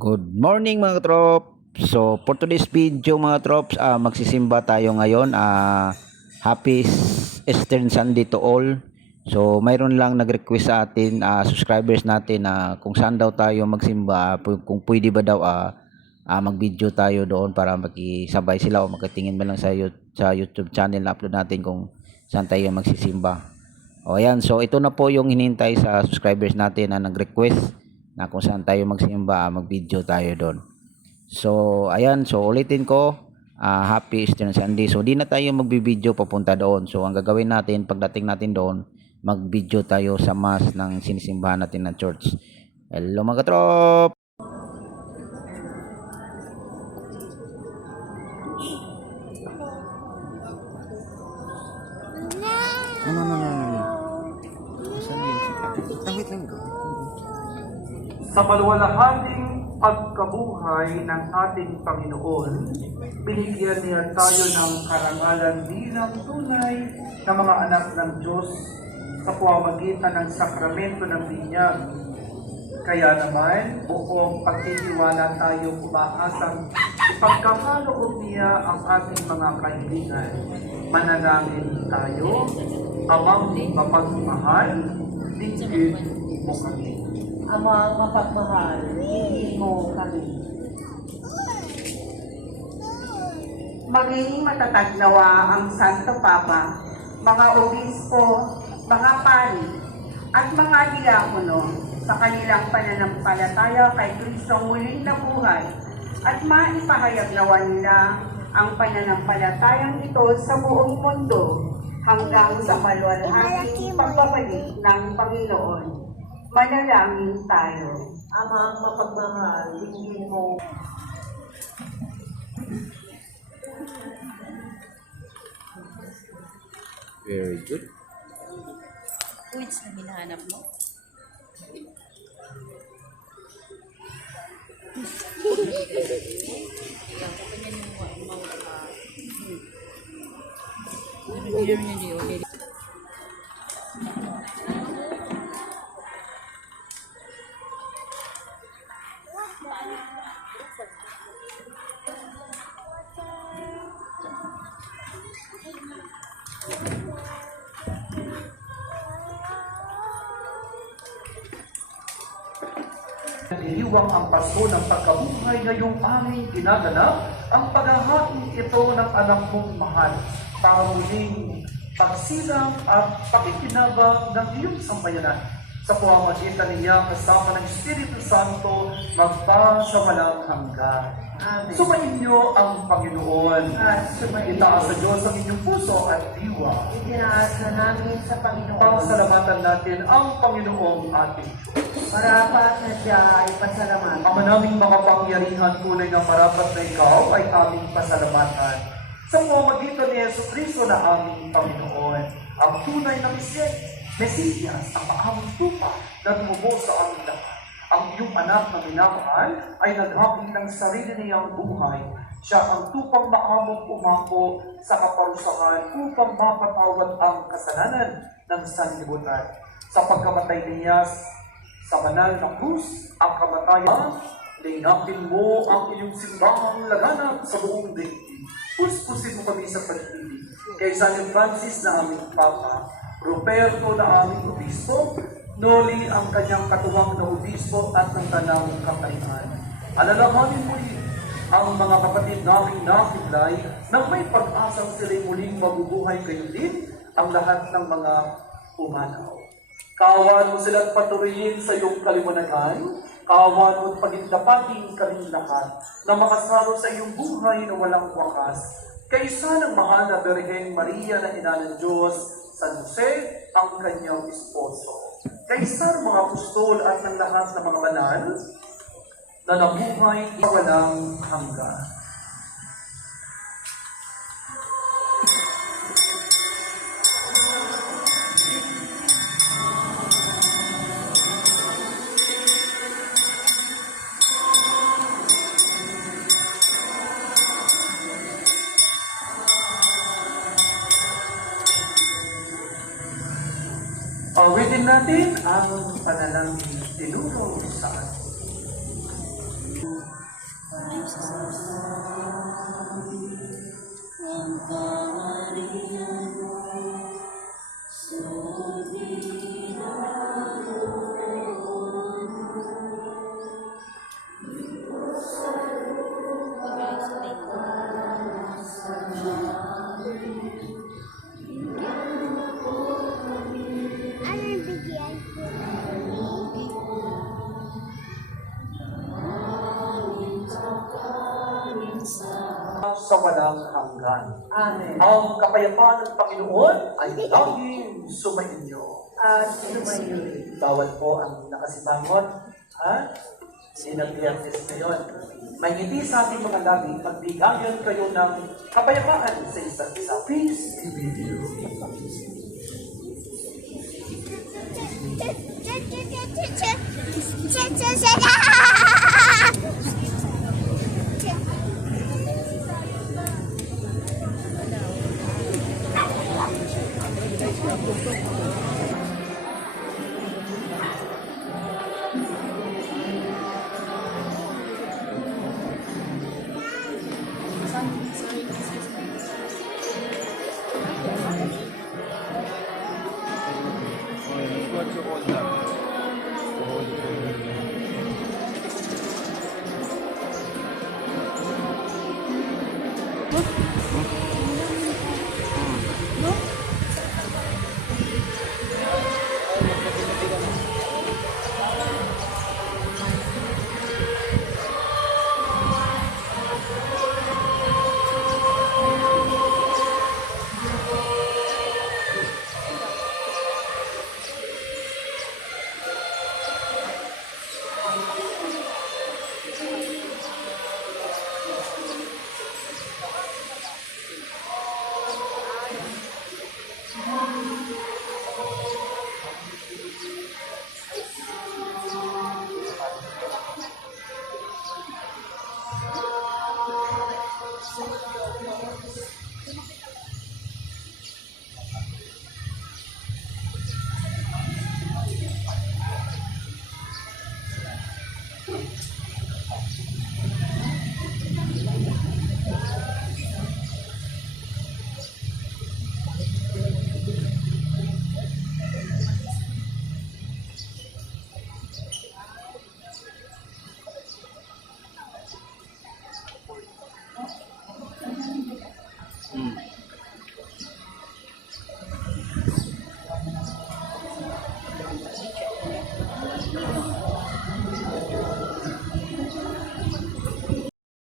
Good morning mga trop. So for today's video mga trops, magsisimba tayo ngayon. Happy Eastern Sunday to all. So mayroon lang nag-request sa atin, subscribers natin na kung saan daw tayo magsimba, kung pwede ba daw mag-video tayo doon para makisabay sila o makatingin man lang sa YouTube channel na upload natin kung saan tayo magsisimba. O ayan, so ito na po yung hinihintay sa subscribers natin na nag-request na kung saan tayo magsimba, mag-video tayo doon. So ayan, so ulitin ko, Happy Eastern Sunday. So di na tayo magbi-video papunta doon. So ang gagawin natin pagdating natin doon, mag-video tayo sa mass ng sinisimbahan natin ng church. Hello mga trop. Sa maluwalhating pagkabuhay ng ating Panginoon, binigyan niya tayo ng karangalan bilang tunay na mga anak ng Diyos sa pamamagitan ng sakramento ng binyag. Kaya naman, buong pagtitiwala tayo umaasang ipagkakaloob niya ang ating mga kaibigan. Manalangin tayo, Amang mapagmahal, dinggin mo kami. Amang mapagmahal, hindi mo kami. Maging matatag nawa ang Santo Papa, mga obispo, mga pari, at mga diakono sa kanilang pananampalataya kay Kristong muling nabuhay at maipahayag nawa nila ang pananampalatayang ito sa buong mundo hanggang sa maluwalhating pagbabalik ng Panginoon. Manalangin tayo. Amang mapagmahal, hindi mo. Very good. Which na hinahanap mo? Yan, kung ganyan yung ano niya niyo? Iniwang ang paso ng pagkabuhay ngayong aming ginaganap ang paghahain ito ng anak mong mahal para muling pagsilang at pakikinabang ng iyong sambayanan. Sa pamamagitan niya kasama ng Espiritu Santo magpa sa walang hanggan. Amen. Sumayin niyo ang Panginoon. At sumayin. Itaas sa Diyos ang inyong puso at diwa. Itinaas na namin sa Panginoon. Pasalamatan natin ang Panginoong ating Diyos. Marapat na siya ay pasalamat. Ama naming makapangyarihan, tunay na marapat na ikaw ay aming pasalamatan. Sa pamamagitan ni Jesucristo na aming Panginoon, ang tunay na Mesiyas, ang maamong tupa na tumubo sa aming lahat. Ang iyong anak na minamahal ay naghapon ng sarili niyang buhay. Siya ang tupang maamong umako sa kaparusahan upang mapatawad ang kasalanan ng sanlibutan. Sa pagkamatay niya sa banal na krus, ang kamatayan, lingapin mo ang iyong simbahang laganap sa buong daigdig. Puspusin mo kami sa pag-ibig. Kay San Francis na aming Papa, Roberto na aming obispo, Noli ang kanyang katuwang na obispo at ng tanang kakaihan. Alalahanin muli ang mga kapatid naming nakiblay na may pag-asang sila'y muling mabubuhay kayo din ang lahat ng mga pumanaw. Kawan mo sila't patuloyin sa iyong kaliwanagan, kawan mo't pagindapating kaming lahat na makasaro sa iyong buhay na walang wakas. Kaysa ng mahal na Birheng Maria na ina ng Diyos, San Jose, ang kanyang esposo. Kaysa ng mga apostol at ng lahat ng mga banal na nabuhay na walang hanggan. Awitin natin ang panalangin tinuro sa atin. sa walang hanggan. Amen. Ang kapayapaan ng Panginoon ay laging sumainyo. At sumayo. Bawat po ang nakasimangot, ha? Hindi na Biyernes ngayon. May ngiti sa ating mga labi, magbigayan kayo ng kapayapaan sa isa't isa. Peace be with you.